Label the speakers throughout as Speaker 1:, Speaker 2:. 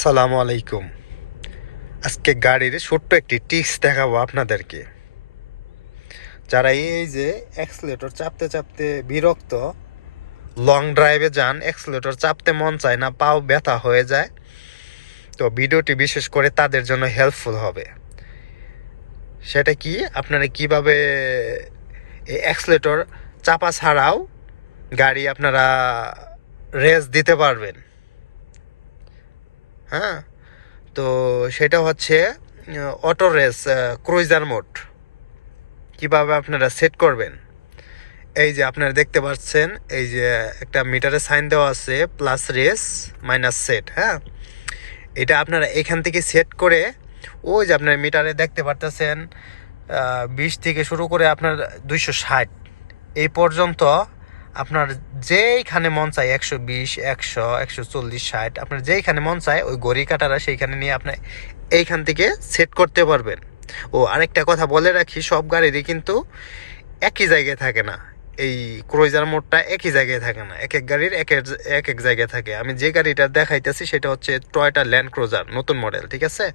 Speaker 1: আসসালামু আলাইকুম। আজকে গাড়ির ছোট্ট একটি টিক্স দেখাবো আপনাদেরকে। যারা এই যে অ্যাক্সিলেটর চাপতে চাপতে বিরক্ত লং ড্রাইভে যান অ্যাক্সিলেটর চাপতে মন চায় না, পাও ব্যথা হয়ে যায়, তো ভিডিওটি বিশেষ করে তাদের জন্য হেল্পফুল হবে। সেটা কি? আপনারা কীভাবে এই অ্যাক্সিলেটর চাপা ছাড়াও গাড়ি আপনারা রেস দিতে পারবেন? হ্যাঁ? তো সেটা হচ্ছে অটো রেস ক্রুইজার মোড। কীভাবে আপনারা সেট করবেন? এই যে আপনারা দেখতে পাচ্ছেন, এই যে একটা মিটারে সাইন দেওয়া আছে, প্লাস রেস, মাইনাস সেট হ্যাঁ? এটা আপনারা এখান থেকে সেট করে, ওই যে আপনার মিটারে দেখতে পারতেছেন বিশ থেকে শুরু করে আপনার দুইশো ষাট। এই পর্যন্ত আপনার যেইখানে মন চায় একশো বিশ, একশো একশো চল্লিশ, ষাট, আপনার যেইখানে মন চায় ওই ঘড়ি কাটারা সেইখানে নিয়ে আপনি এইখান থেকে সেট করতে পারবেন। ও, আরেকটা কথা বলে রাখি, সব গাড়িরই কিন্তু একই জায়গায় থাকে না। এই ক্রুইজার মোডটা একই জায়গায় থাকে না। এক এক গাড়ির এক এক এক এক জায়গায় থাকে। আমি যে গাড়িটা দেখাইতেছি সেটা হচ্ছে টয়টা ল্যান্ড ক্রুজার নতুন মডেল ঠিক আছে?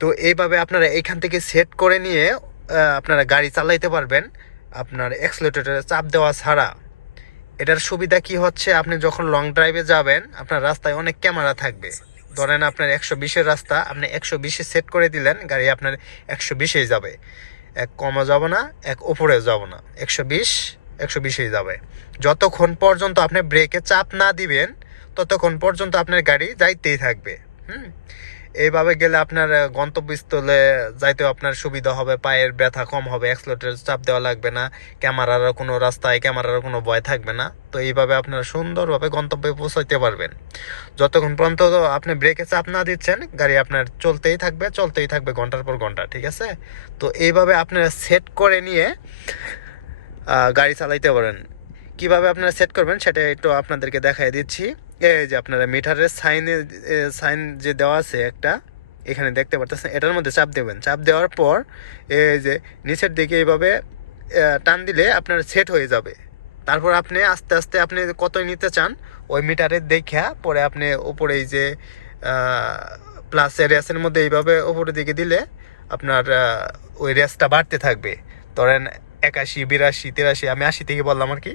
Speaker 1: তো এইভাবে আপনারা এইখান থেকে সেট করে নিয়ে আপনারা গাড়ি চালাইতে পারবেন। আপনার এক্সলেটরে চাপ দেওয়া ছাড়া। এটার সুবিধা কি হচ্ছে? আপনি যখন লং ড্রাইভে যাবেন, আপনার রাস্তায় অনেক ক্যামেরা থাকবে। ধরেন আপনার একশো বিশের রাস্তা, আপনি একশো বিশে সেট করে দিলেন, গাড়ি আপনার একশো বিশেই যাবে। এক কমও যাব না, এক ওপরেও যাব না। একশো বিশ, একশো বিশেই যাবে। যতক্ষণ পর্যন্ত আপনি ব্রেকে চাপ না দিবেন, ততক্ষণ পর্যন্ত আপনার গাড়ি যাইতেই থাকবে। হুম। এইভাবে গেলে আপনার গন্তব্যস্থলে যাইতেও আপনার সুবিধা হবে, পায়ের ব্যথা কম হবে এক্সলোটের চাপ দেওয়া লাগবে না ক্যামেরার কোনো রাস্তায় ক্যামেরার কোনো ভয় থাকবে না। তো এইভাবে আপনারা সুন্দরভাবে গন্তব্যে পৌঁছাইতে পারবেন। যতক্ষণ পর্যন্ত আপনি ব্রেকে চাপ না দিচ্ছেন, গাড়ি আপনার চলতেই থাকবে চলতেই থাকবে ঘণ্টার পর ঘণ্টা, ঠিক আছে? তো এইভাবে আপনারা সেট করে নিয়ে গাড়ি চালাইতে পারেন। কীভাবে আপনারা সেট করবেন সেটা একটু আপনাদেরকে দেখাই দিচ্ছি। এই যে আপনারা মিটারের সাইনে সাইন যে দেওয়া আছে একটা, এখানে দেখতে পারতেছেন, এটার মধ্যে চাপ দেবেন। চাপ দেওয়ার পর এই যে নিচের দিকে এইভাবে টান দিলে আপনার সেট হয়ে যাবে। তারপর আপনি আস্তে আস্তে আপনি কত নিতে চান, ওই মিটারে দেখা পরে আপনি ওপরে এই যে প্লাস রেসের মধ্যে এইভাবে উপরের দিকে দিলে আপনার ওই রেসটা বাড়তে থাকবে। ধরেন একাশি, বিরাশি, তিরাশি, আমি আশি থেকে বললাম আর কি,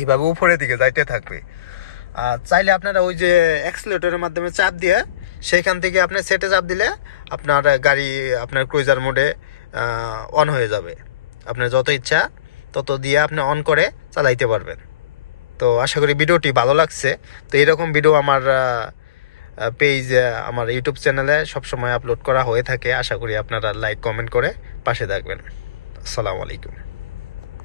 Speaker 1: এইভাবে উপরের দিকে যাইতে থাকবে। আর চাইলে আপনারা ওই যে অ্যাক্সিলেটরের মাধ্যমে চাপ দিয়ে সেইখান থেকে আপনি সেটে চাপ দিলে আপনার গাড়ি আপনার ক্রুইজার মোডে অন হয়ে যাবে। আপনার যত ইচ্ছা তত দিয়ে আপনি অন করে চালাইতে পারবেন। তো আশা করি ভিডিওটি ভালো লাগছে। তো এরকম ভিডিও আমার পেজ আমার ইউটিউব চ্যানেলে সবসময় আপলোড করা হয়ে থাকে। আশা করি আপনারা লাইক কমেন্ট করে পাশে থাকবেন। আসসালামু আলাইকুম।